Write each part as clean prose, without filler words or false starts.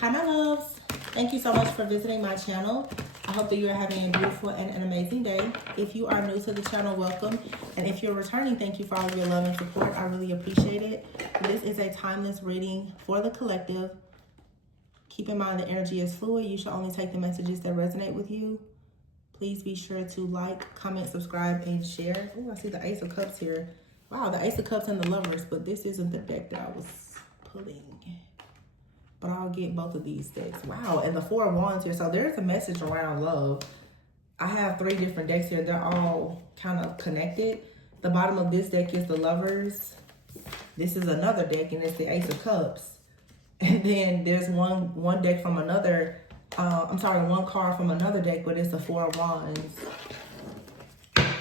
Hi my loves, thank you so much for visiting my channel. I hope that you are having a beautiful and an amazing day. If you are new to the channel, welcome, and if you're returning, thank you for all of your love and support. I really appreciate it. This is a timeless reading for the collective. Keep in mind the energy is fluid. You should only take the messages that resonate with you. Please be sure to like, comment, subscribe, and share. Oh, I see the Ace of Cups here. Wow, the Ace of Cups and the Lovers, but this isn't the deck that I was pulling. But I'll get both of these decks. Wow, and the Four of Wands here. So there's a message around love. I have 3 different decks here. They're all kind of connected. The bottom of this deck is the Lovers. This is another deck, and it's the Ace of Cups. And then there's one deck from another, one card from another deck, but it's the Four of Wands.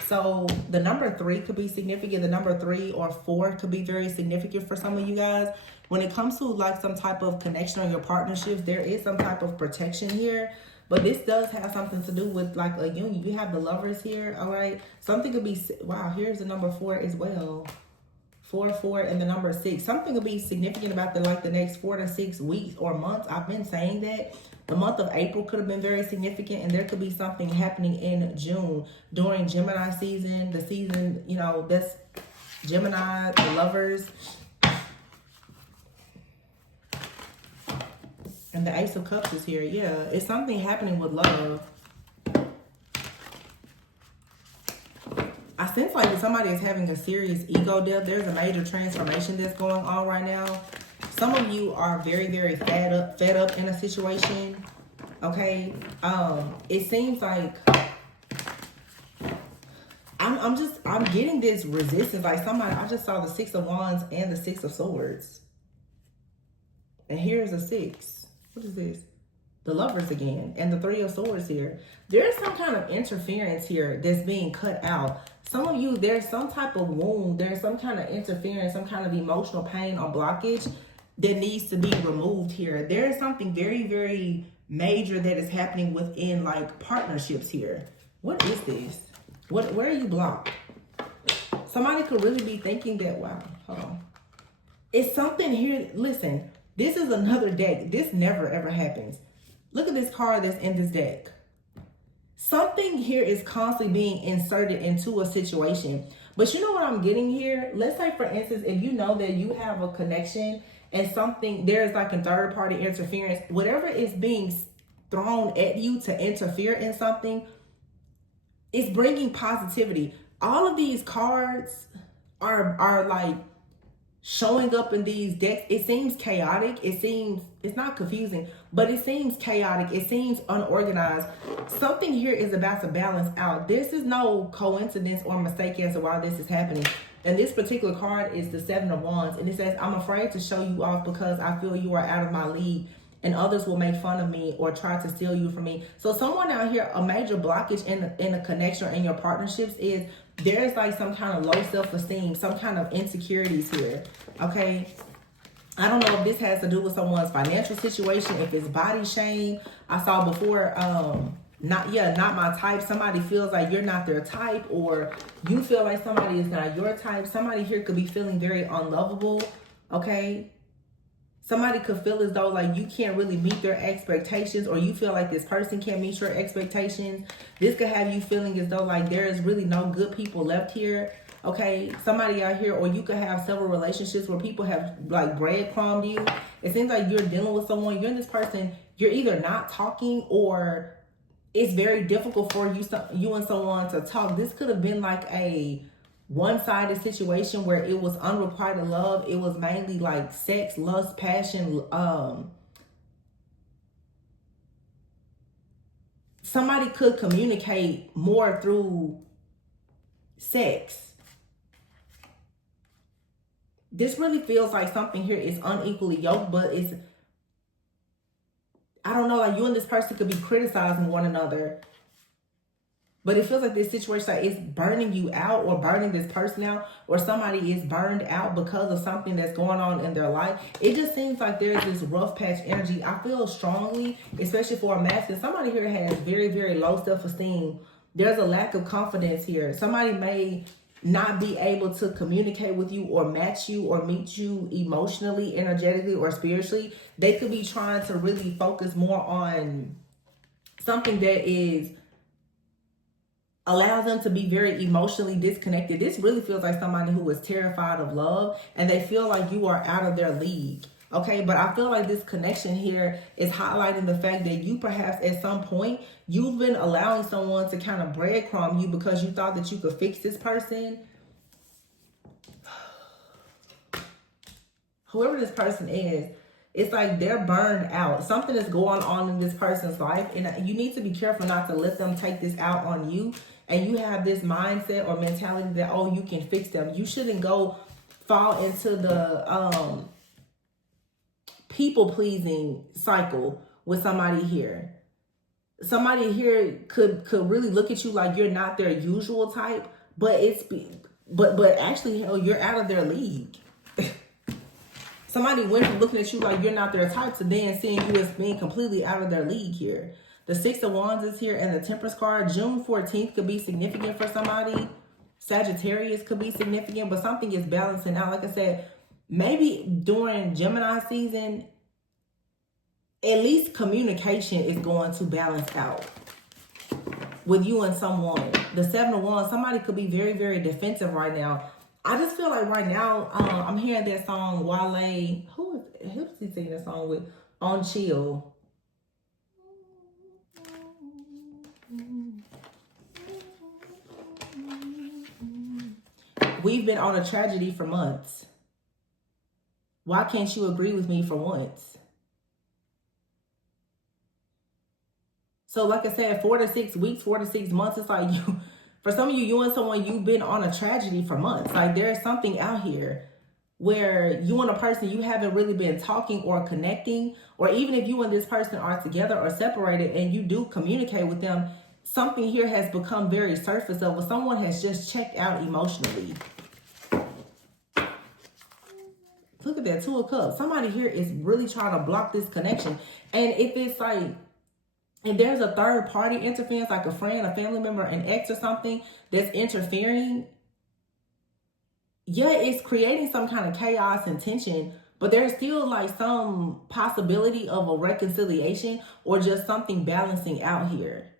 So the number 3 could be significant. The number 3 or 4 could be very significant for some of you guys. When it comes to like some type of connection on your partnerships, there is some type of protection here. But this does have something to do with like a union. You have the Lovers here, all right? Something could be, wow, here's the number 4 as well. 4, 4, and the number 6. Something could be significant about the next 4 to 6 weeks or months. I've been saying that. The month of April could have been very significant, and there could be something happening in June during Gemini season. The season, you know, that's Gemini, the Lovers. And the Ace of Cups is here. Yeah, it's something happening with love. I sense like somebody is having a serious ego death. There's a major transformation that's going on right now. Some of you are very, very fed up in a situation. Okay. It seems like I'm getting this resistance. Like somebody, I just saw the 6 of Wands and the 6 of Swords. And here's a 6. What is this? The Lovers again. And the 3 of Swords here. There's some kind of interference here that's being cut out. Some of you, there's some type of wound. There's some kind of interference, some kind of emotional pain or blockage that needs to be removed here. There is something very, very major that is happening within like partnerships here. What is this? Where are you blocked? Somebody could really be thinking that, wow, hold on. It's something here. Listen, this is another deck. This never ever happens. Look at this card that's in this deck. Something here is constantly being inserted into a situation. But you know what I'm getting here? Let's say, for instance, if you know that you have a connection and something, there's like a third party interference, whatever is being thrown at you to interfere in something, it's bringing positivity. All of these cards are like showing up in these decks. It seems chaotic. It's not confusing, but it seems chaotic. It seems unorganized. Something here is about to balance out. This is no coincidence or mistake as to why this is happening. And this particular card is the 7 of Wands. And it says, I'm afraid to show you off because I feel you are out of my league and others will make fun of me or try to steal you from me. So someone out here, a major blockage in a connection or in your partnerships is there's like some kind of low self-esteem, some kind of insecurities here, okay? I don't know if this has to do with someone's financial situation, if it's body shame. I saw before, not my type. Somebody feels like you're not their type, or you feel like somebody is not your type. Somebody here could be feeling very unlovable, okay? Somebody could feel as though like you can't really meet their expectations, or you feel like this person can't meet your expectations. This could have you feeling as though like there is really no good people left here. Okay, somebody out here, or you could have several relationships where people have like breadcrumbed you. It seems like you're dealing with someone, you're this person, you're either not talking or it's very difficult for you and someone to talk. This could have been like a one-sided situation where it was unrequited love. It was mainly like sex, lust, passion. Somebody could communicate more through sex. This really feels like something here is unequally yoked, but it's, I don't know, like you and this person could be criticizing one another. But it feels like this situation like it's burning you out or burning this person out, or somebody is burned out because of something that's going on in their life. It just seems like there's this rough patch energy. I feel strongly, especially for a masculine, somebody here has very, very low self-esteem. There's a lack of confidence here. Somebody may not be able to communicate with you or match you or meet you emotionally, energetically, or spiritually. They could be trying to really focus more on something that is allows them to be very emotionally disconnected. This really feels like somebody who is terrified of love and they feel like you are out of their league. Okay, but I feel like this connection here is highlighting the fact that you perhaps at some point, you've been allowing someone to kind of breadcrumb you because you thought that you could fix this person. Whoever this person is, it's like they're burned out. Something is going on in this person's life, and you need to be careful not to let them take this out on you. And you have this mindset or mentality that, oh, you can fix them. You shouldn't go fall into the people-pleasing cycle with somebody here. Somebody here could really look at you like you're not their usual type, but actually, hell, you're out of their league. Somebody went from looking at you like you're not their type to then seeing you as being completely out of their league here. The Six of Wands is here and the Temperance card. June 14th could be significant for somebody. Sagittarius could be significant, but something is balancing out. Like I said, maybe during Gemini season, at least communication is going to balance out with you and someone. The Seven of Wands, somebody could be very, very defensive right now. I just feel like right now, I'm hearing that song, Wale. Who's he singing that song with? On Chill. We've been on a tragedy for months. Why can't you agree with me for once? So like I said, 4 to 6 weeks, 4 to 6 months, it's like you, for some of you, you and someone, you've been on a tragedy for months. Like there's something out here where you and a person, you haven't really been talking or connecting, or even if you and this person are together or separated and you do communicate with them, something here has become very surface level. Someone has just checked out emotionally. Look at that, Two of Cups. Somebody here is really trying to block this connection. And if it's like, if there's a third party interference, like a friend, a family member, an ex or something that's interfering, yeah, it's creating some kind of chaos and tension, but there's still like some possibility of a reconciliation or just something balancing out here.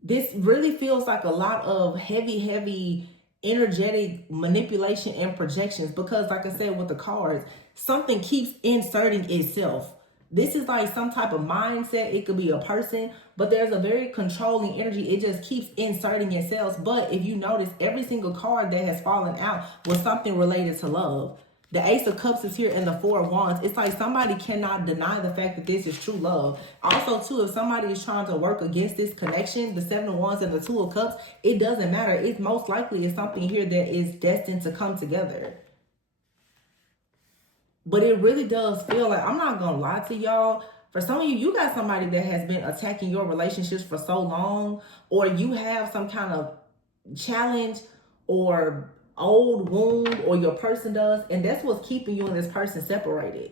This really feels like a lot of heavy energetic manipulation and projections, because like I said with the cards, something keeps inserting itself. This is like some type of mindset. It could be a person, but there's a very controlling energy. It just keeps inserting itself. But if you notice, every single card that has fallen out was something related to love. The Ace of Cups is here and the Four of Wands. It's like somebody cannot deny the fact that this is true love. Also, too, if somebody is trying to work against this connection, the Seven of Wands and the Two of Cups, it doesn't matter. It's most likely is something here that is destined to come together. But it really does feel like, I'm not going to lie to y'all, for some of you, you got somebody that has been attacking your relationships for so long, or you have some kind of challenge or old wound, or your person does, and that's what's keeping you and this person separated.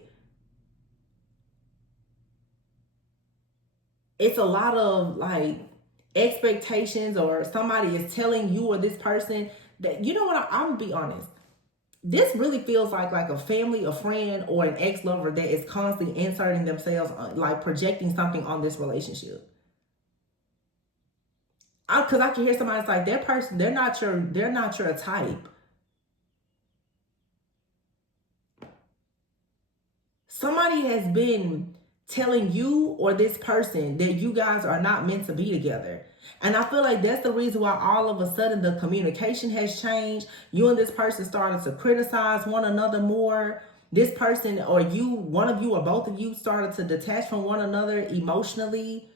It's a lot of like expectations, or somebody is telling you or this person that, you know what, I'm gonna be honest. This really feels like a family, a friend, or an ex-lover that is constantly inserting themselves, like projecting something on this relationship. Because I can hear somebody's like, that person, they're not your type. Somebody has been telling you or this person that you guys are not meant to be together. And I feel like that's the reason why all of a sudden the communication has changed. You and this person started to criticize one another more. This person, or you, one of you or both of you, started to detach from one another emotionally.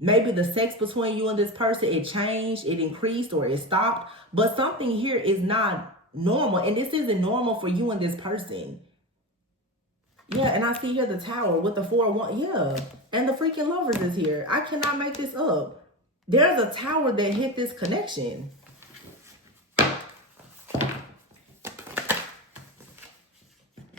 Maybe the sex between you and this person, it changed, it increased, or it stopped. But something here is not normal. And this isn't normal for you and this person. Yeah, and I see here the Tower with the 4 of Wands. Yeah, and the freaking Lovers is here. I cannot make this up. There's a Tower that hit this connection.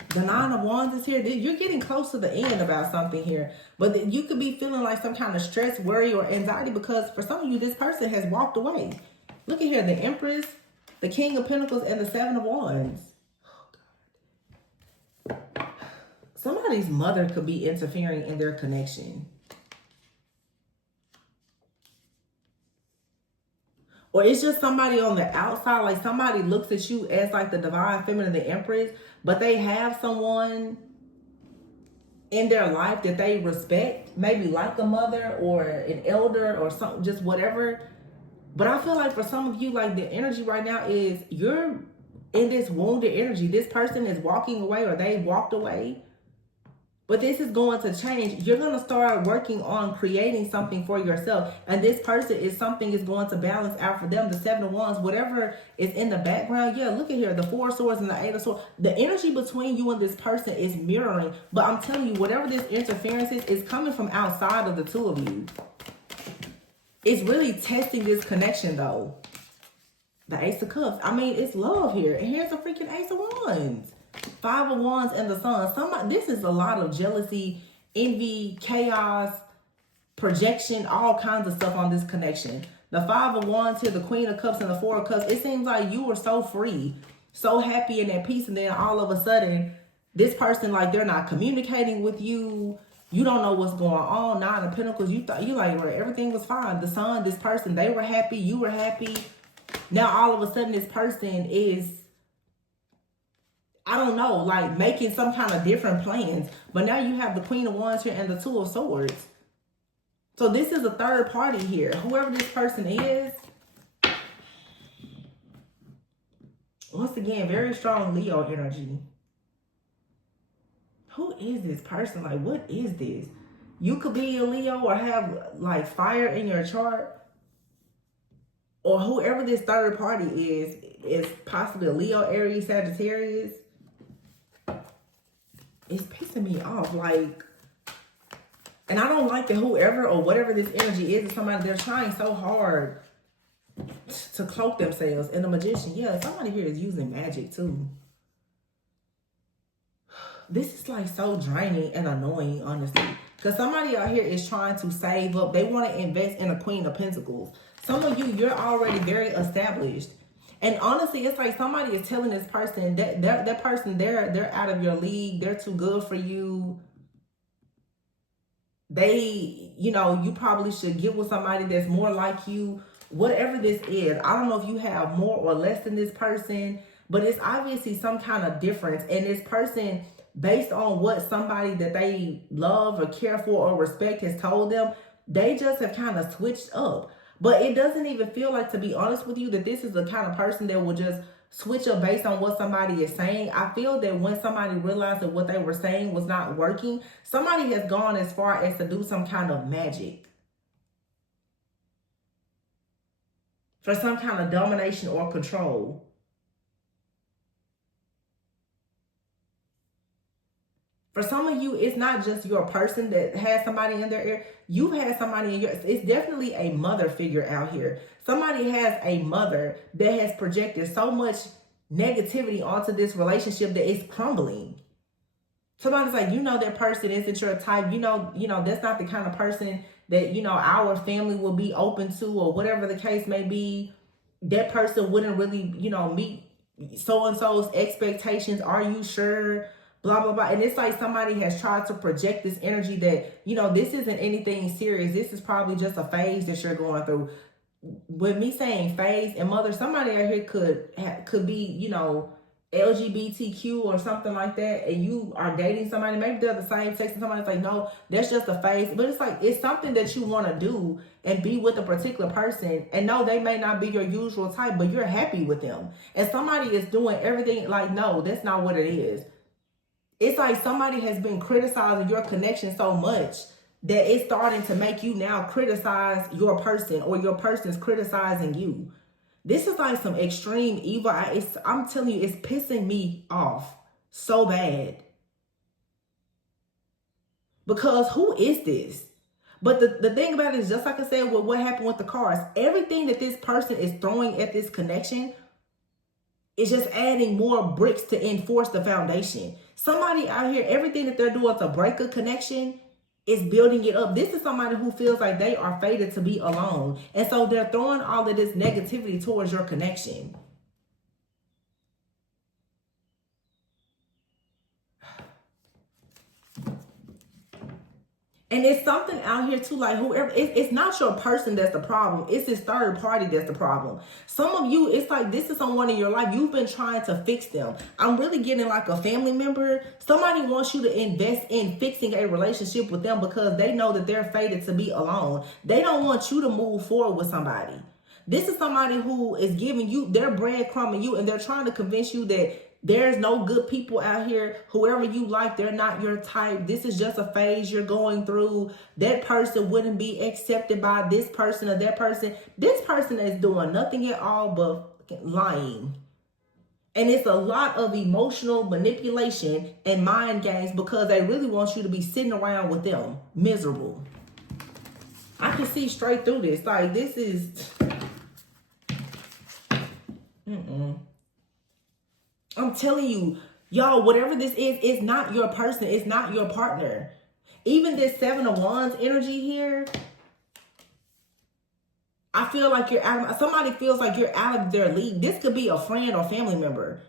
The 9 of Wands is here. You're getting close to the end about something here. But you could be feeling like some kind of stress, worry, or anxiety because for some of you, this person has walked away. Look at here, the Empress, The King of Pentacles and the Seven of Wands. Oh, God. Somebody's mother could be interfering in their connection. Or it's just somebody on the outside, like somebody looks at you as like the divine feminine, the empress, but they have someone in their life that they respect, maybe like a mother or an elder or something, just whatever. But I feel like for some of you, like the energy right now is you're in this wounded energy. This person is walking away or they walked away. But this is going to change. You're going to start working on creating something for yourself. And this person is something is going to balance out for them. The Seven of Wands, whatever is in the background. Yeah, look at here. The Four of Swords and the Eight of Swords. The energy between you and this person is mirroring. But I'm telling you, whatever this interference is coming from outside of the two of you. It's really testing this connection though. The Ace of Cups. I mean, it's love here. And here's the freaking Ace of Wands. Five of Wands and the Sun. This is a lot of jealousy, envy, chaos, projection, all kinds of stuff on this connection. The Five of Wands here, the Queen of Cups and the Four of Cups. It seems like you were so free, so happy and at peace. And then all of a sudden, this person, like they're not communicating with you. You don't know what's going on. Nine of Pentacles. You thought you like where everything was fine. The Sun, this person, they were happy. You were happy. Now all of a sudden, this person is, I don't know, like making some kind of different plans. But now you have the Queen of Wands here and the Two of Swords. So this is a third party here. Whoever this person is, once again, very strong Leo energy. Who is this person? Like, what is this? You could be a Leo or have like fire in your chart. Or whoever this third party is possibly a Leo, Aries, Sagittarius. It's pissing me off. Like, and I don't like that whoever or whatever this energy is somebody, they're trying so hard to cloak themselves. And the Magician, yeah, somebody here is using magic too. This is like so draining and annoying, honestly. Because somebody out here is trying to save up. They want to invest in a Queen of Pentacles. Some of you, you're already very established. And honestly, it's like somebody is telling this person that person, they're out of your league. They're too good for you. They, you know, you probably should get with somebody that's more like you. Whatever this is, I don't know if you have more or less than this person, but it's obviously some kind of difference. And this person, based on what somebody that they love or care for or respect has told them, they just have kind of switched up. But it doesn't even feel like, to be honest with you, that this is the kind of person that will just switch up based on what somebody is saying. I feel that when somebody realized that what they were saying was not working, somebody has gone as far as to do some kind of magic for some kind of domination or control. For some of you, it's not just your person that has somebody in their ear. You've had somebody in your, it's definitely a mother figure out here. Somebody has a mother that has projected so much negativity onto this relationship that it's crumbling. Somebody's like, you know, that person isn't your type. You know, that's not the kind of person that, you know, our family will be open to, or whatever the case may be. That person wouldn't really, you know, meet so-and-so's expectations. Are you sure? Blah, blah, blah. And it's like somebody has tried to project this energy that, you know, this isn't anything serious. This is probably just a phase that you're going through. With me saying phase and mother, somebody out here could be, you know, LGBTQ or something like that, and you are dating somebody, maybe they're the same sex, and somebody's like, no, that's just a phase. But it's like, it's something that you want to do and be with a particular person, and no, they may not be your usual type, but you're happy with them. And somebody is doing everything like, no, that's not what it is. It's like somebody has been criticizing your connection so much that it's starting to make you now criticize your person, or your person's criticizing you. This is like some extreme evil. I'm telling you, it's pissing me off so bad. Because who is this? But the thing about it is, just like I said with what happened with the cards, everything that this person is throwing at this connection is just adding more bricks to enforce the foundation. Somebody out here, everything that they're doing to break a connection is building it up. This is somebody who feels like they are fated to be alone. And so they're throwing all of this negativity towards your connection. And it's something out here too, like whoever, it's not your person that's the problem. It's this third party that's the problem. Some of you, it's like this is someone in your life, you've been trying to fix them. I'm really getting like a family member. Somebody wants you to invest in fixing a relationship with them because they know that they're fated to be alone. They don't want you to move forward with somebody. This is somebody who is giving you their breadcrumbing you, and they're trying to convince you that there's no good people out here. Whoever you like, they're not your type. This is just a phase you're going through. That person wouldn't be accepted by this person or that person. This person is doing nothing at all but lying. And it's a lot of emotional manipulation and mind games because they really want you to be sitting around with them miserable. I can see straight through this. Like, this is... I'm telling you, y'all, whatever this is, it's not your person. It's not your partner. Even this 7 of Wands energy here, I feel like you're out of, somebody feels like you're out of their league. This could be a friend or family member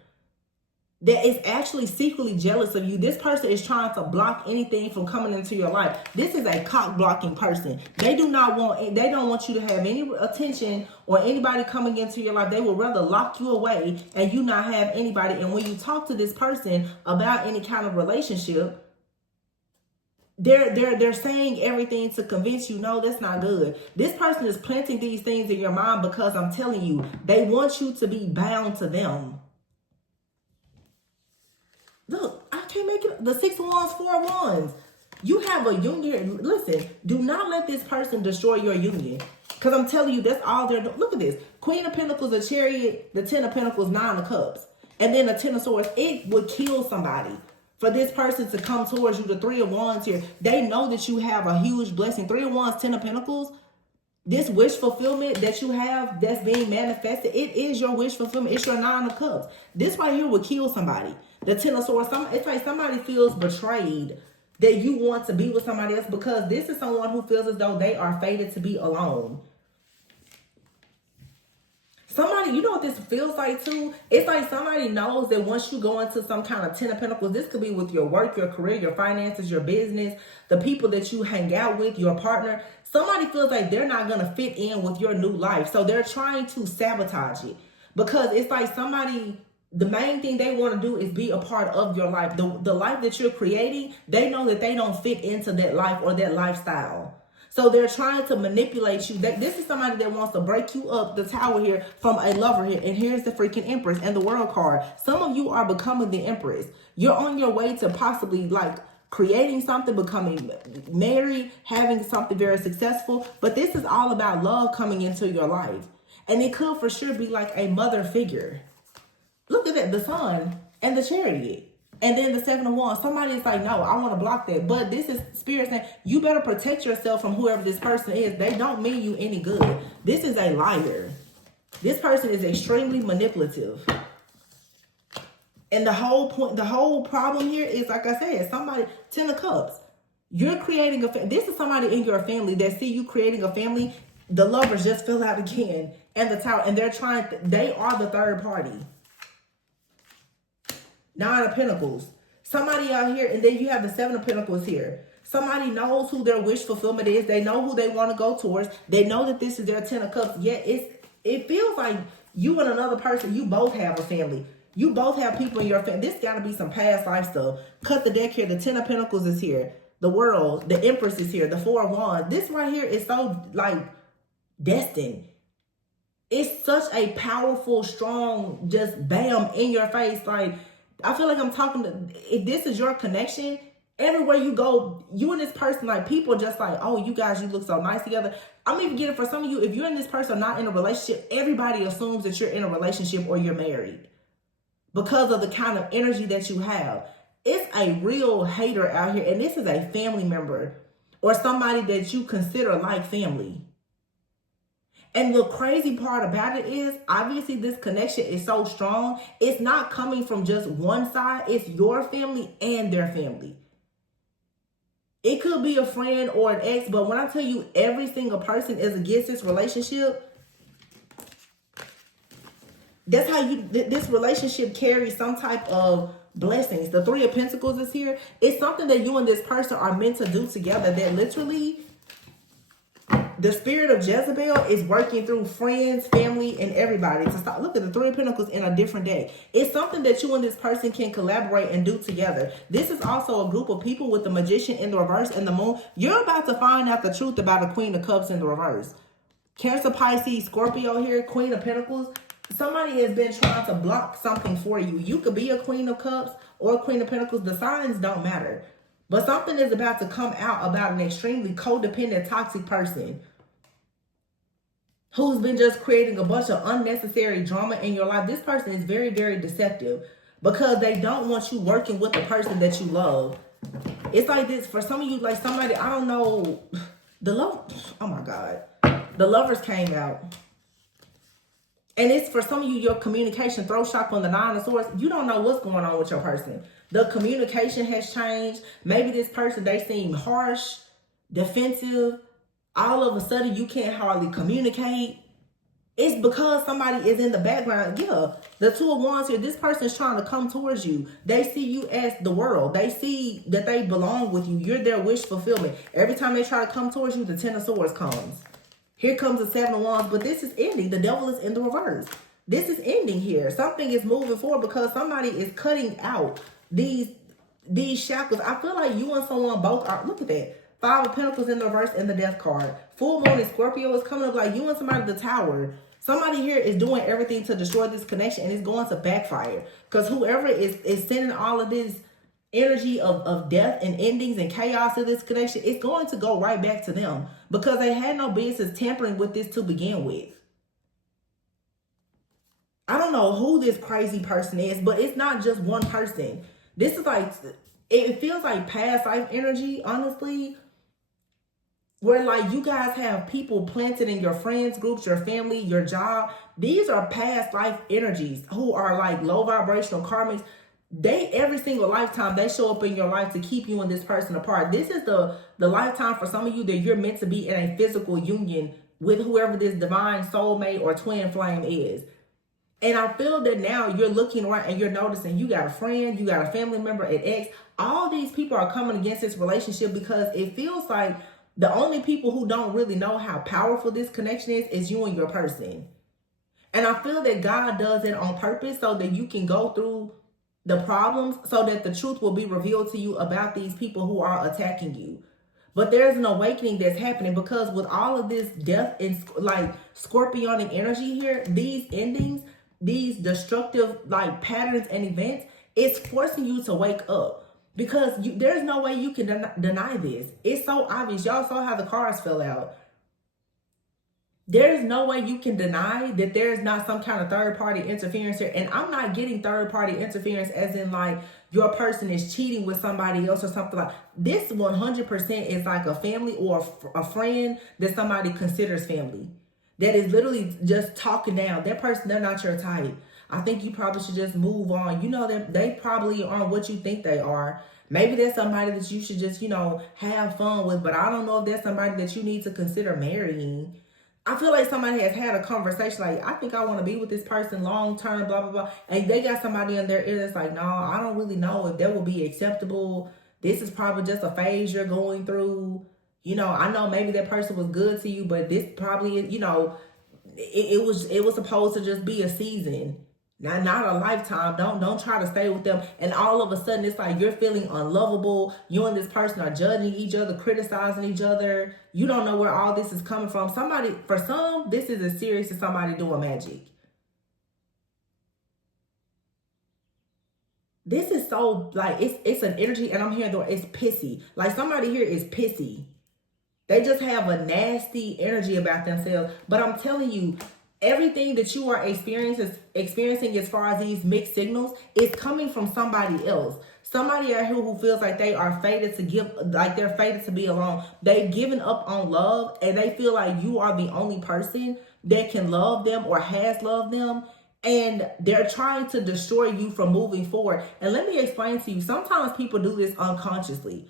that is actually secretly jealous of you. This person is trying to block anything from coming into your life. This is a cock blocking person. They don't want you to have any attention or anybody coming into your life. They will rather lock you away and you not have anybody. And when you talk to this person about any kind of relationship, they're saying everything to convince you, no, that's not good. This person is planting these things in your mind because I'm telling you, they want you to be bound to them. Look, I can't make it. The 6 of Wands, 4 of Wands. You have a union. Listen, do not let this person destroy your union. Because I'm telling you, that's all they're doing. Look at this. Queen of Pentacles, a Chariot, the 10 of Pentacles, 9 of Cups. And then the 10 of Swords. It would kill somebody for this person to come towards you. The 3 of Wands here. They know that you have a huge blessing. 3 of Wands, 10 of Pentacles. This wish fulfillment that you have that's being manifested, it is your wish fulfillment. It's your 9 of Cups. This right here would kill somebody. The 10 of Swords, it's like somebody feels betrayed that you want to be with somebody else because this is someone who feels as though they are fated to be alone. Somebody, you know what this feels like too? It's like somebody knows that once you go into some kind of 10 of Pentacles, this could be with your work, your career, your finances, your business, the people that you hang out with, your partner. Somebody feels like they're not going to fit in with your new life. So they're trying to sabotage it because it's like somebody, the main thing they want to do is be a part of your life. The life that you're creating, they know that they don't fit into that life or that lifestyle. So they're trying to manipulate you. This is somebody that wants to break you up, the Tower here, from a lover here. And here's the freaking Empress and the World card. Some of you are becoming the Empress. You're on your way to possibly like creating something, becoming married, having something very successful. But this is all about love coming into your life. And it could for sure be like a mother figure. Look at that, the Sun and the Chariot. And then the 7 of Wands. Somebody is like, no, I want to block that. But this is Spirit saying, you better protect yourself from whoever this person is. They don't mean you any good. This is a liar. This person is extremely manipulative. And the whole problem here is, like I said, somebody, 10 of Cups. You're creating this is somebody in your family that see you creating a family. The Lovers just fell out again. And the Tower. And they are the third party. 9 of Pentacles. Somebody out here, and then you have the 7 of Pentacles here. Somebody knows who their wish fulfillment is. They know who they want to go towards. They know that this is their 10 of Cups. Yet it feels like you and another person, you both have a family. You both have people in your family. This got to be some past life stuff. Cut the deck here. The 10 of Pentacles is here. The World, the Empress is here. The 4 of Wands. This right here is so like destined. It's such a powerful, strong, just bam in your face. Like, I feel like I'm talking to, if this is your connection, everywhere you go, you and this person, like people just like, oh, you guys, you look so nice together. I'm even getting for some of you, if you're in this person not in a relationship, everybody assumes that you're in a relationship or you're married because of the kind of energy that you have. It's a real hater out here. And this is a family member or somebody that you consider like family. And the crazy part about it is, obviously, this connection is so strong. It's not coming from just one side. It's your family and their family. It could be a friend or an ex, but when I tell you every single person is against this relationship, that's how this relationship carries some type of blessings. The Three of Pentacles is here. It's something that you and this person are meant to do together, that literally the spirit of Jezebel is working through friends, family, and everybody to stop. Look at the Three of Pentacles in a different day. It's something that you and this person can collaborate and do together. This is also a group of people with the Magician in the reverse and the Moon. You're about to find out the truth about the Queen of Cups in the reverse. Cancer, Pisces, Scorpio here, Queen of Pentacles. Somebody has been trying to block something for you. You could be a Queen of Cups or a Queen of Pentacles. The signs don't matter. But something is about to come out about an extremely codependent, toxic person who's been just creating a bunch of unnecessary drama in your life. This person is very, very deceptive because they don't want you working with the person that you love. It's like this for some of you, like somebody, I don't know, oh my God. The Lovers came out. And it's for some of you, your communication throw shock on the Nine of Swords. You don't know what's going on with your person. The communication has changed. Maybe this person, they seem harsh, defensive. All of a sudden, you can't hardly communicate. It's because somebody is in the background. Yeah, the Two of Wands here, this person is trying to come towards you. They see you as the world. They see that they belong with you. You're their wish fulfillment. Every time they try to come towards you, the Ten of Swords comes. Here comes the Seven of Wands, but this is ending. The Devil is in the reverse. This is ending here. Something is moving forward because somebody is cutting out these shackles. I feel like you and someone both are, look at that. Five of Pentacles in the reverse and the Death card. Full Moon in Scorpio is coming up like you and somebody at the Tower. Somebody here is doing everything to destroy this connection and it's going to backfire. Because whoever is sending all of this energy of death and endings and chaos to this connection, it's going to go right back to them. Because they had no business tampering with this to begin with. I don't know who this crazy person is, but it's not just one person. This is like, it feels like past life energy, honestly. Where like you guys have people planted in your friends groups, your family, your job. These are past life energies who are like low vibrational karmics. They, every single lifetime, they show up in your life to keep you and this person apart. This is the lifetime for some of you that you're meant to be in a physical union with whoever this divine soulmate or twin flame is. And I feel that now you're looking around and you're noticing you got a friend, you got a family member, an ex. All these people are coming against this relationship because it feels like the only people who don't really know how powerful this connection is you and your person. And I feel that God does it on purpose so that you can go through the problems so that the truth will be revealed to you about these people who are attacking you. But there's an awakening that's happening because with all of this death and like scorpionic energy here, these endings, these destructive like patterns and events, it's forcing you to wake up. Because there's no way you can deny this. It's so obvious. Y'all saw how the cards fell out. There's no way you can deny that there's not some kind of third-party interference here. And I'm not getting third-party interference as in like your person is cheating with somebody else or something like this. 100% is like a family or a friend that somebody considers family. That is literally just talking down. That person, they're not your type. I think you probably should just move on. You know that they probably aren't what you think they are. Maybe there's somebody that you should just, have fun with. But I don't know if there's somebody that you need to consider marrying. I feel like somebody has had a conversation like, I think I want to be with this person long term, blah, blah, blah. And they got somebody in their ear that's like, no, I don't really know if that will be acceptable. This is probably just a phase you're going through. I know maybe that person was good to you, but this probably, it was supposed to just be a season. Not a lifetime. Don't try to stay with them. And all of a sudden, it's like you're feeling unlovable. You and this person are judging each other, criticizing each other. You don't know where all this is coming from. For some, this is as serious as somebody doing magic. This is so, like, it's an energy, and I'm hearing it's pissy. Like, somebody here is pissy. They just have a nasty energy about themselves. But I'm telling you, everything that you are experiencing as far as these mixed signals is coming from somebody else. Somebody out here who feels like they are fated they're fated to be alone. They've given up on love and they feel like you are the only person that can love them or has loved them. And they're trying to destroy you from moving forward. And let me explain to you, sometimes people do this unconsciously.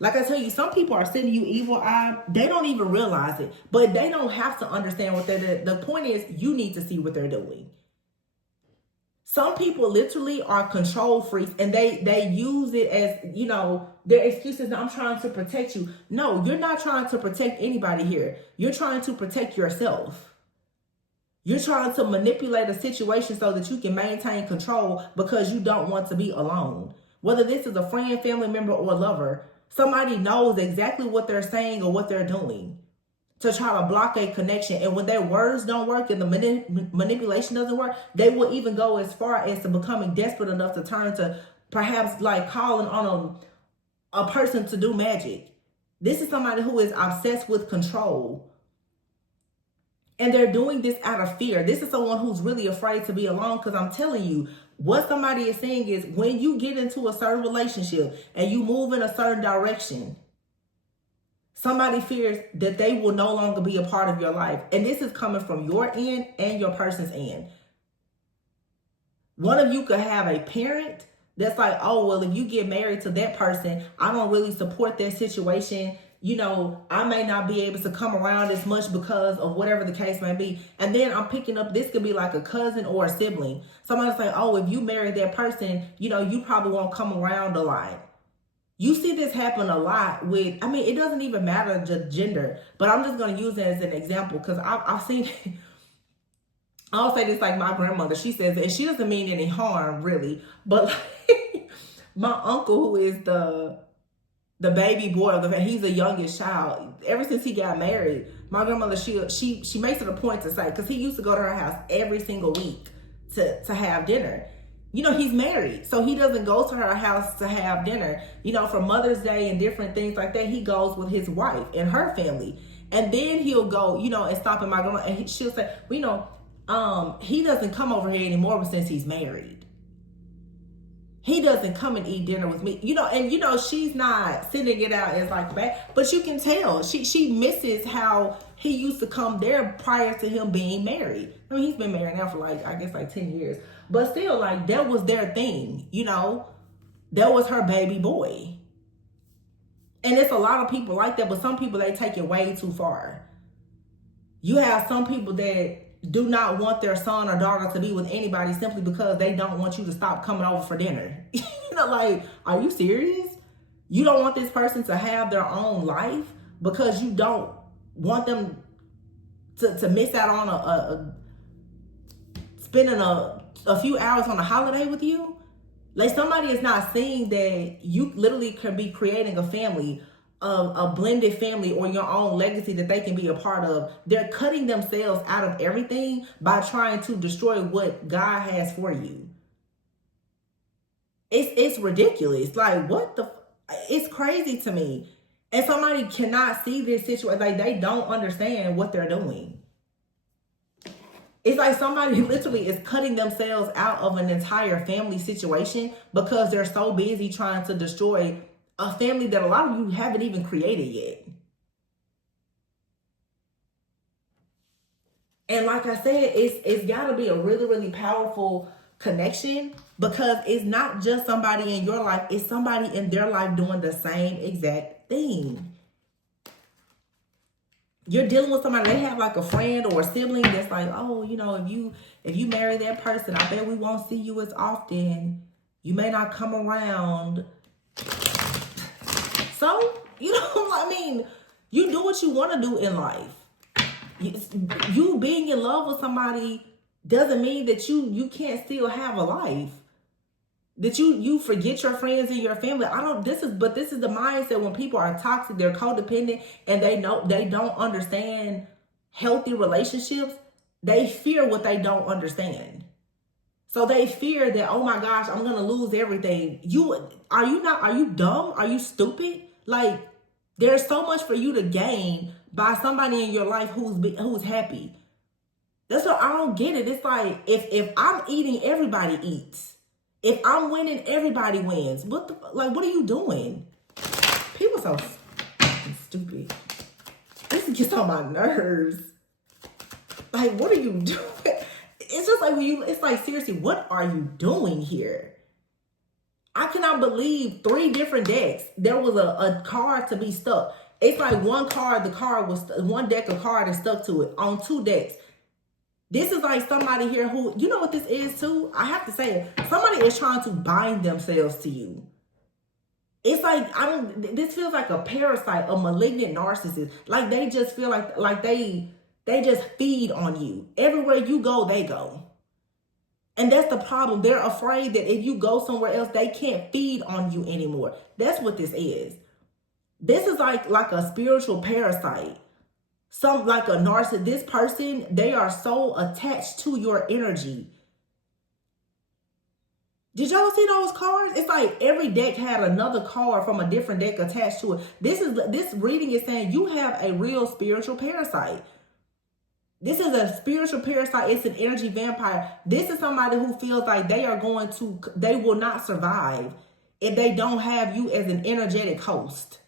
Like I tell you, some people are sending you evil eye. They don't even realize it. But they don't have to understand what they're doing. The point is, you need to see what they're doing. Some people literally are control freaks, and they use it as, their excuses. I'm trying to protect you. No, you're not trying to protect anybody here. You're trying to protect yourself. You're trying to manipulate a situation so that you can maintain control because you don't want to be alone. Whether this is a friend, family member, or lover, somebody knows exactly what they're saying or what they're doing to try to block a connection. And when their words don't work and the manipulation doesn't work, they will even go as far as to becoming desperate enough to turn to perhaps like calling on a person to do magic. This is somebody who is obsessed with control. And they're doing this out of fear. This is someone who's really afraid to be alone, because I'm telling you, what somebody is saying is when you get into a certain relationship and you move in a certain direction, somebody fears that they will no longer be a part of your life. And this is coming from your end and your person's end. One of you could have a parent that's like, oh, well, if you get married to that person, I don't really support that situation. I may not be able to come around as much because of whatever the case may be. And then I'm picking up, this could be like a cousin or a sibling. Somebody's like, oh, if you marry that person, you probably won't come around a lot. You see this happen a lot with, it doesn't even matter the gender, but I'm just going to use it as an example because I've seen, I'll say this like my grandmother, she says, and she doesn't mean any harm really, but like, my uncle, who is the baby boy of the family, he's the youngest child. Ever since he got married, my grandmother, she makes it a point to say, because he used to go to her house every single week to have dinner. He's married, so he doesn't go to her house to have dinner. For Mother's Day and different things like that, he goes with his wife and her family. And then he'll go, and stop at my grandma, and she'll say, he doesn't come over here anymore since he's married. He doesn't come and eat dinner with me, and she's not sending it out as like bad, but you can tell she misses how he used to come there prior to him being married. He's been married now for like, I guess like 10 years, but still, like, that was their thing, that was her baby boy. And it's a lot of people like that, but some people, they take it way too far. You have some people that do not want their son or daughter to be with anybody simply because they don't want you to stop coming over for dinner. Like, are you serious? You don't want this person to have their own life because you don't want them to miss out on spending a few hours on a holiday with you? Like, somebody is not seeing that you literally could be creating a family, a blended family, or your own legacy that they can be a part of. They're cutting themselves out of everything by trying to destroy what God has for you. It's ridiculous. Like, it's crazy to me. And somebody cannot see this situation. Like, they don't understand what they're doing. It's like somebody literally is cutting themselves out of an entire family situation because they're so busy trying to destroy a family that a lot of you haven't even created yet. And like I said, it's got to be a really, really powerful connection, because it's not just somebody in your life, it's somebody in their life doing the same exact thing. You're dealing with somebody, they have like a friend or a sibling that's like, oh, if you marry that person, I bet we won't see you as often. You may not come around. So, you do what you want to do in life. You being in love with somebody doesn't mean that you can't still have a life. That you forget your friends and your family. This is the mindset when people are toxic, they're codependent, and they don't understand healthy relationships. They fear what they don't understand. So they fear that, oh my gosh, I'm going to lose everything. Are you dumb? Are you stupid? Like, there's so much for you to gain by somebody in your life who's happy. That's what I don't get it. It's like, if I'm eating, everybody eats. If I'm winning, everybody wins. What are you doing? People are so fucking stupid. This gets on my nerves. Like, what are you doing? It's just like it's like, seriously, what are you doing here? I cannot believe 3 different decks. There was a card to be stuck. It's like one deck of card is stuck to it on 2 decks. This is like somebody here who, you know what this is too? I have to say it. Somebody is trying to bind themselves to you. It's like, this feels like a parasite, a malignant narcissist. Like they just feel like they just feed on you. Everywhere you go, they go. And that's the problem. They're afraid that if you go somewhere else, they can't feed on you anymore. That's what this is. This is like a spiritual parasite. Like a narcissist. This person, they are so attached to your energy. Did y'all see those cards? It's like every deck had another card from a different deck attached to it. This reading is saying you have a real spiritual parasite. This is a spiritual parasite. It's an energy vampire. This is somebody who feels like they will not survive if they don't have you as an energetic host.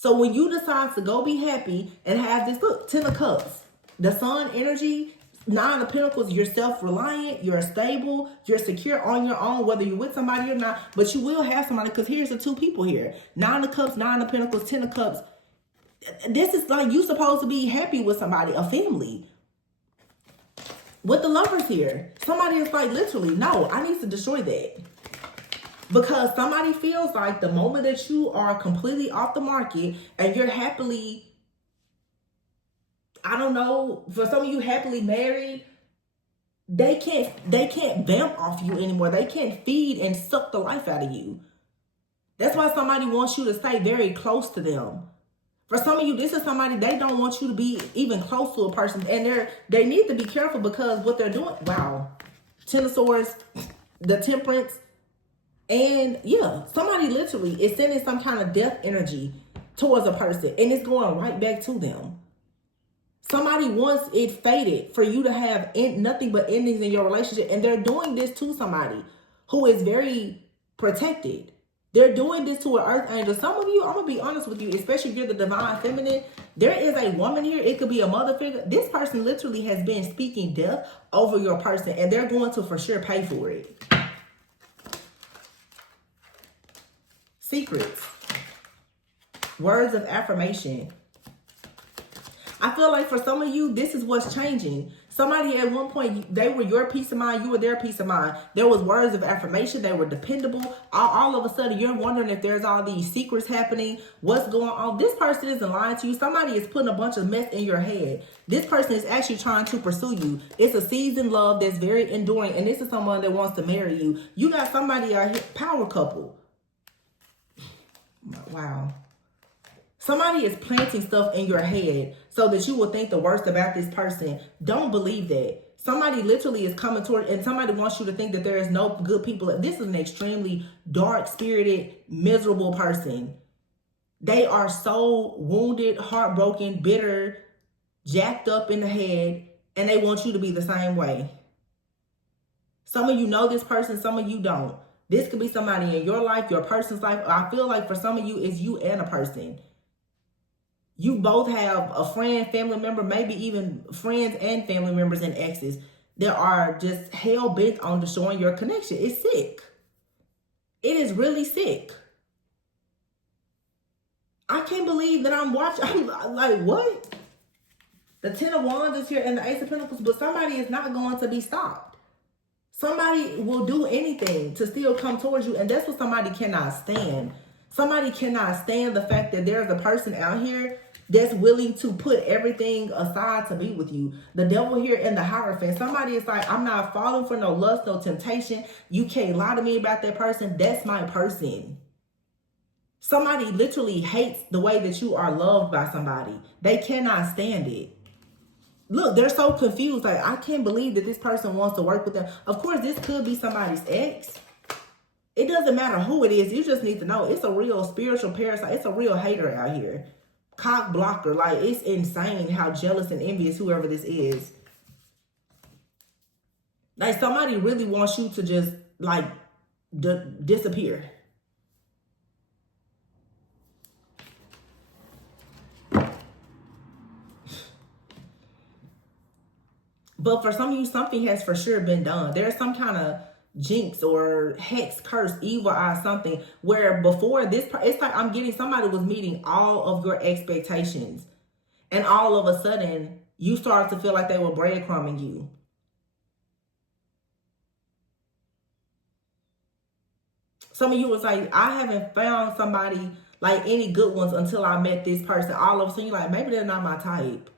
So when you decide to go be happy and have this, look, 10 of Cups, the Sun energy, 9 of Pentacles, you're self-reliant, you're stable, you're secure on your own, whether you're with somebody or not, but you will have somebody, because here's the 2 people here. 9 of Cups, 9 of Pentacles, 10 of Cups. This is like you supposed to be happy with somebody, a family. With the Lovers here, somebody is like, literally, no, I need to destroy that. Because somebody feels like the moment that you are completely off the market and you're happily, I don't know, for some of you happily married, they can't vamp off you anymore. They can't feed and suck the life out of you. That's why somebody wants you to stay very close to them. For some of you, this is somebody, they don't want you to be even close to a person. And they need to be careful because what they're doing, wow. 10 of Swords, the Temperance, and yeah, somebody literally is sending some kind of death energy towards a person. And it's going right back to them. Somebody wants it fated for you to have nothing but endings in your relationship. And they're doing this to somebody who is very protected. They're doing this to an earth angel. Some of you, I'm going to be honest with you, especially if you're the divine feminine, there is a woman here. It could be a mother figure. This person literally has been speaking death over your person, and they're going to for sure pay for it. Secrets. Words of affirmation. I feel like for some of you, this is what's changing. Somebody at one point, they were your peace of mind. You were their peace of mind. There was words of affirmation. They were dependable. All of a sudden, you're wondering if there's all these secrets happening. What's going on? This person isn't lying to you. Somebody is putting a bunch of mess in your head. This person is actually trying to pursue you. It's a seasoned love that's very enduring. And this is someone that wants to marry you. You got somebody out here, power couple. Wow. Somebody is planting stuff in your head so that you will think the worst about this person. Don't believe that. Somebody literally is coming toward, and somebody wants you to think that there is no good people. This is an extremely dark-spirited, miserable person. They are so wounded, heartbroken, bitter, jacked up in the head, and they want you to be the same way. Some of you know this person, some of you don't. This could be somebody in your life, your person's life. I feel like for some of you, it's you and a person. You both have a friend, family member, maybe even friends and family members and exes that are just hell-bent on destroying your connection. It's sick. It is really sick. I can't believe that I'm watching. I'm like, what? The 10 of Wands is here and the Ace of Pentacles, but somebody is not going to be stopped. Somebody will do anything to still come towards you, and that's what somebody cannot stand. Somebody cannot stand the fact that there's a person out here that's willing to put everything aside to be with you. The devil here in the Hierophant. Somebody is like, I'm not falling for no lust, no temptation. You can't lie to me about that person. That's my person. Somebody literally hates the way that you are loved by somebody. They cannot stand it. Look, they're so confused. Like, I can't believe that this person wants to work with them. Of course, this could be somebody's ex. It doesn't matter who it is. You just need to know it's a real spiritual parasite. It's a real hater out here. Cock blocker. Like, it's insane how jealous and envious whoever this is. Like, somebody really wants you to just, like, disappear. But for some of you, something has for sure been done. There's some kind of jinx or hex, curse, evil eye, something where before this, it's like I'm getting somebody was meeting all of your expectations. And all of a sudden, you start to feel like they were breadcrumbing you. Some of you was like, I haven't found somebody like any good ones until I met this person. All of a sudden, you're like, maybe they're not my type.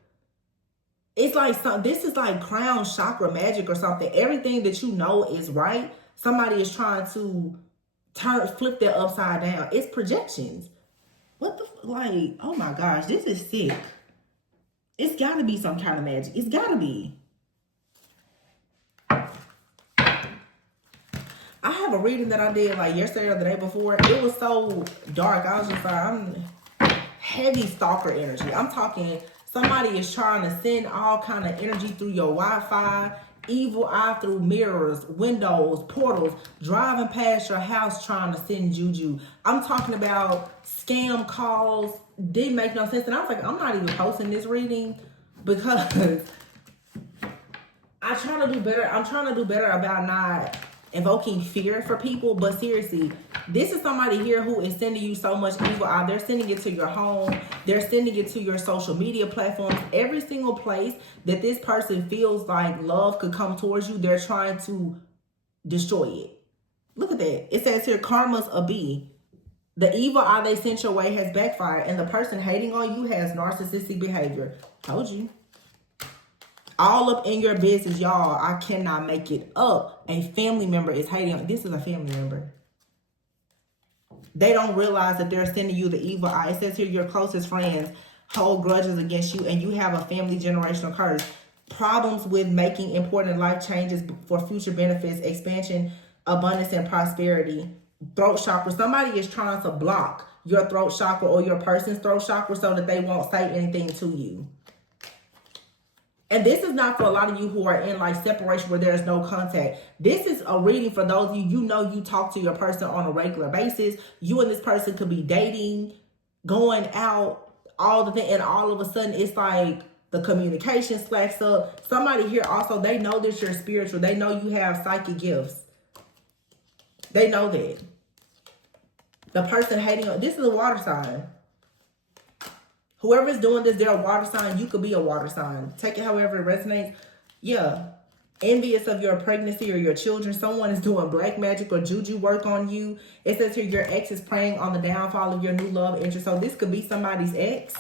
It's like this is like crown chakra magic or something. Everything that you know is right, somebody is trying to flip that upside down. It's projections. What the, like, oh my gosh, this is sick. It's got to be some kind of magic. It's got to be. I have a reading that I did like yesterday or the day before. It was so dark. I was just like, I'm heavy stalker energy. I'm talking somebody is trying to send all kind of energy through your Wi-Fi, evil eye through mirrors, windows, portals, driving past your house trying to send juju. I'm talking about scam calls. Didn't make no sense. And I was like, I'm not even posting this reading because I try to do better. I'm trying to do better about not invoking fear for people. But seriously, this is somebody here who is sending you so much evil out. They're sending it to your home. They're sending it to your social media platforms. Every single place that this person feels like love could come towards you, they're trying to destroy it. Look at that. It says here, karma's a bee. The evil eye they sent your way has backfired, and the person hating on you has narcissistic behavior. Told you. All up in your business, y'all. I cannot make it up. A family member is hating. This is a family member. They don't realize that they're sending you the evil eye. It says here your closest friends hold grudges against you, and you have a family generational curse. Problems with making important life changes for future benefits, expansion, abundance, and prosperity. Throat chakra. Somebody is trying to block your throat chakra or your person's throat chakra so that they won't say anything to you. And this is not for a lot of you who are in like separation where there's no contact. This is a reading for those of you, you know, you talk to your person on a regular basis. You and this person could be dating, going out, all the thing. And all of a sudden it's like the communication slacks up. Somebody here also, they know that you're spiritual. They know you have psychic gifts. They know that. The person hating, this is a water sign. Whoever's doing this, they're a water sign. You could be a water sign. Take it however it resonates. Yeah. Envious of your pregnancy or your children. Someone is doing black magic or juju work on you. It says here your ex is preying on the downfall of your new love interest. So this could be somebody's ex.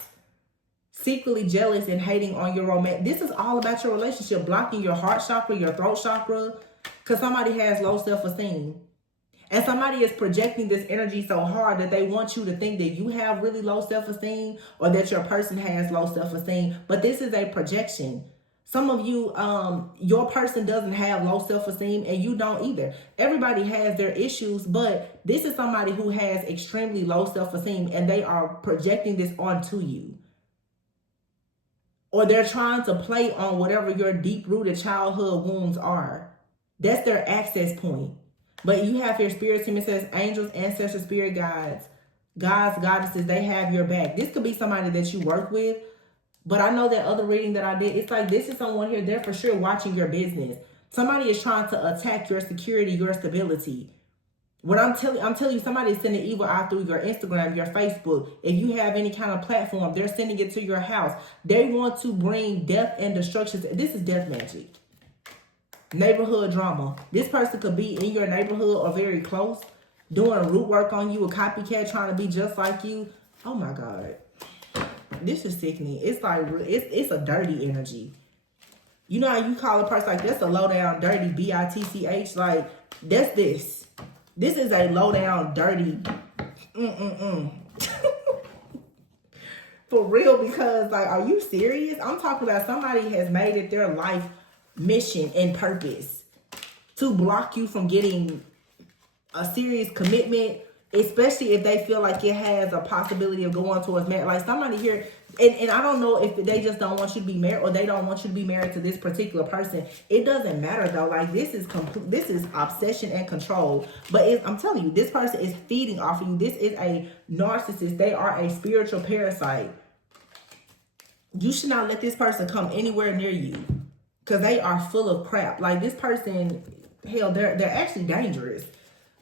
Secretly jealous and hating on your romance. This is all about your relationship. Blocking your heart chakra, your throat chakra. Because somebody has low self-esteem. And somebody is projecting this energy so hard that they want you to think that you have really low self-esteem or that your person has low self-esteem. But this is a projection. Some of you, your person doesn't have low self-esteem and you don't either. Everybody has their issues, but this is somebody who has extremely low self-esteem and they are projecting this onto you. Or they're trying to play on whatever your deep-rooted childhood wounds are. That's their access point. But you have here spirit team. It says angels, ancestors, spirit guides, gods, goddesses. They have your back. This could be somebody that you work with. But I know that other reading that I did, it's like this is someone here. They're for sure watching your business. Somebody is trying to attack your security, your stability. What I'm telling you, somebody is sending evil out through your Instagram, your Facebook. If you have any kind of platform, they're sending it to your house. They want to bring death and destruction. This is death magic. Neighborhood drama. This person could be in your neighborhood or very close, doing root work on you, a copycat trying to be just like you. Oh my God. This is sickening. It's like, it's a dirty energy. You know how you call a person like, that's a low down, dirty, B-I-T-C-H? Like, that's this. This is a low down, dirty, For real, because like, are you serious? I'm talking about somebody has made it their life mission and purpose to block you from getting a serious commitment, especially if they feel like it has a possibility of going towards marriage. Like somebody here, and I don't know if they just don't want you to be married or they don't want you to be married to this particular person. It doesn't matter though. Like this is obsession and control. But I'm telling you, this person is feeding off of you. This is a narcissist. They are a spiritual parasite. You should not let this person come anywhere near you. Because they are full of crap. Like this person, hell, they're actually dangerous.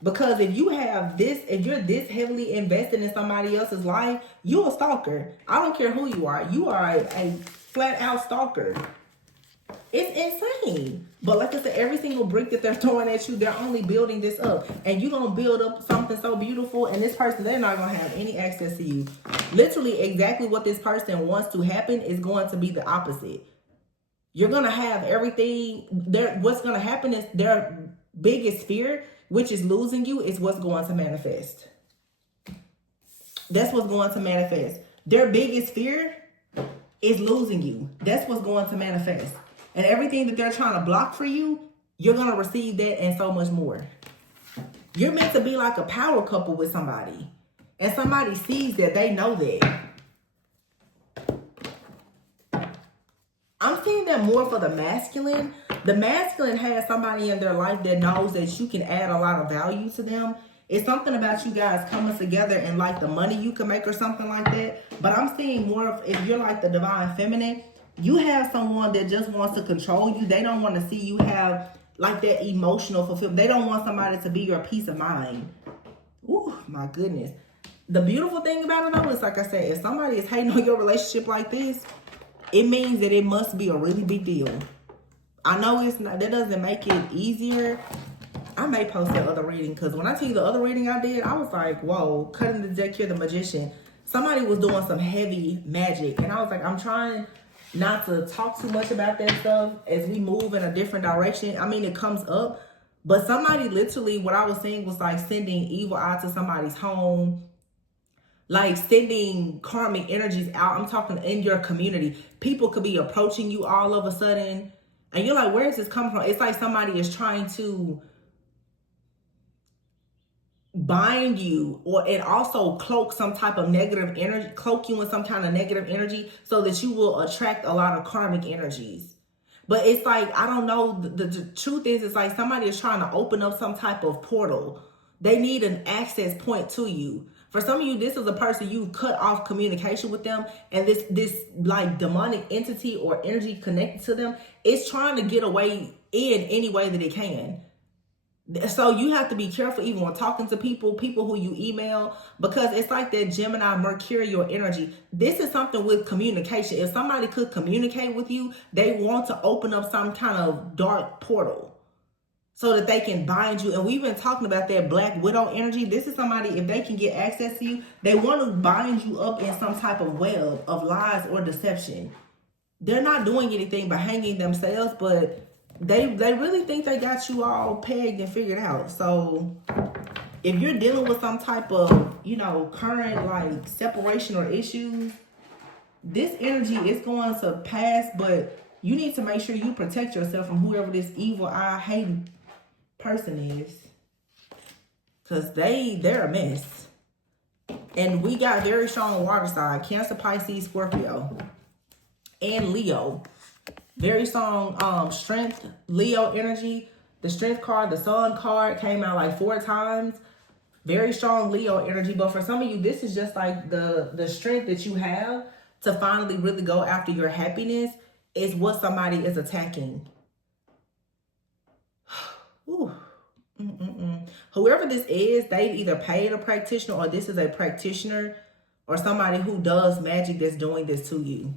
Because if you have this, if you're this heavily invested in somebody else's life, you're a stalker. I don't care who you are. You are a flat out stalker. It's insane. But like I said, every single brick that they're throwing at you, they're only building this up. And you're going to build up something so beautiful. And this person, they're not going to have any access to you. Literally, exactly what this person wants to happen is going to be the opposite. You're going to have everything. What's going to happen is their biggest fear, which is losing you, is what's going to manifest. That's what's going to manifest. Their biggest fear is losing you. That's what's going to manifest. And everything that they're trying to block for you, you're going to receive that and so much more. You're meant to be like a power couple with somebody. And somebody sees that, they know that. I'm seeing that more for the masculine. The masculine has somebody in their life that knows that you can add a lot of value to them. It's something about you guys coming together and like the money you can make or something like that. But I'm seeing more of, if you're like the divine feminine, you have someone that just wants to control you. They don't want to see you have like that emotional fulfillment. They don't want somebody to be your peace of mind. Ooh, my goodness. The beautiful thing about it though is, like I said, if somebody is hating on your relationship like this, it means that it must be a really big deal. I know it's not, that doesn't make it easier. I may post that other reading, because when I tell you the other reading I did, I was like, whoa, cutting the deck here, the magician. Somebody was doing some heavy magic. And I was like, I'm trying not to talk too much about that stuff as we move in a different direction. I mean, it comes up. But somebody literally, what I was saying was like sending evil out to somebody's home. Like sending karmic energies out. I'm talking in your community. People could be approaching you all of a sudden. And you're like, where is this coming from? It's like somebody is trying to bind you and also cloak some type of negative energy, cloak you in some kind of negative energy so that you will attract a lot of karmic energies. But it's like, I don't know. The truth is, it's like somebody is trying to open up some type of portal. They need an access point to you. For some of you, this is a person you cut off communication with them, and this like demonic entity or energy connected to them is trying to get away in any way that it can. So you have to be careful even when talking to people who you email, because it's like that Gemini mercurial energy. This is something with communication. If somebody could communicate with you, they want to open up some kind of dark portal so that they can bind you. And we've been talking about that Black Widow energy. This is somebody, if they can get access to you, they want to bind you up in some type of web of lies or deception. They're not doing anything but hanging themselves, but they really think they got you all pegged and figured out. So if you're dealing with some type of, current like separation or issues, this energy is going to pass, but you need to make sure you protect yourself from whoever this evil eye hating person is, because they're a mess. And we got very strong water sign: Cancer, Pisces, Scorpio, and Leo. Very strong strength, Leo energy. The strength card, the sun card, came out like 4 times. Very strong Leo energy. But for some of you, this is just like the strength that you have to finally really go after your happiness is what somebody is attacking. Ooh. Whoever this is, they've either paid a practitioner, or this is a practitioner or somebody who does magic that's doing this to you.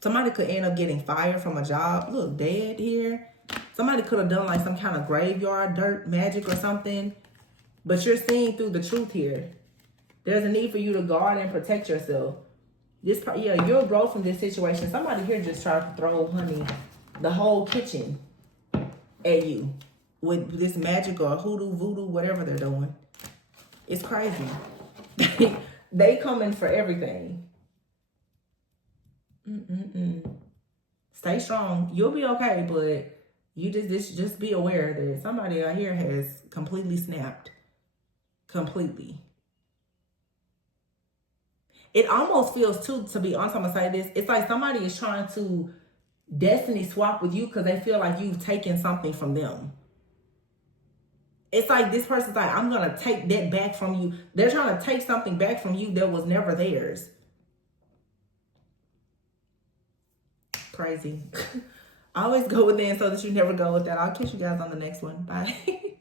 Somebody could end up getting fired from a job. Look, dead here. Somebody could have done like some kind of graveyard dirt magic or something. But you're seeing through the truth here. There's a need for you to guard and protect yourself. You'll grow from this situation. Somebody here just tried to throw, the whole kitchen at you with this magic or hoodoo, voodoo, whatever they're doing. It's crazy. They coming for everything. Stay strong. You'll be okay, but you just be aware that somebody out here has completely snapped. Completely. It almost feels too, to be honest, I'm gonna say this, it's like somebody is trying to destiny swap with you because they feel like you've taken something from them. It's like this person's like, I'm gonna take that back from you. They're trying to take something back from you that was never theirs. Crazy. Always go within so that you never go without. I'll catch you guys on the next one. Bye.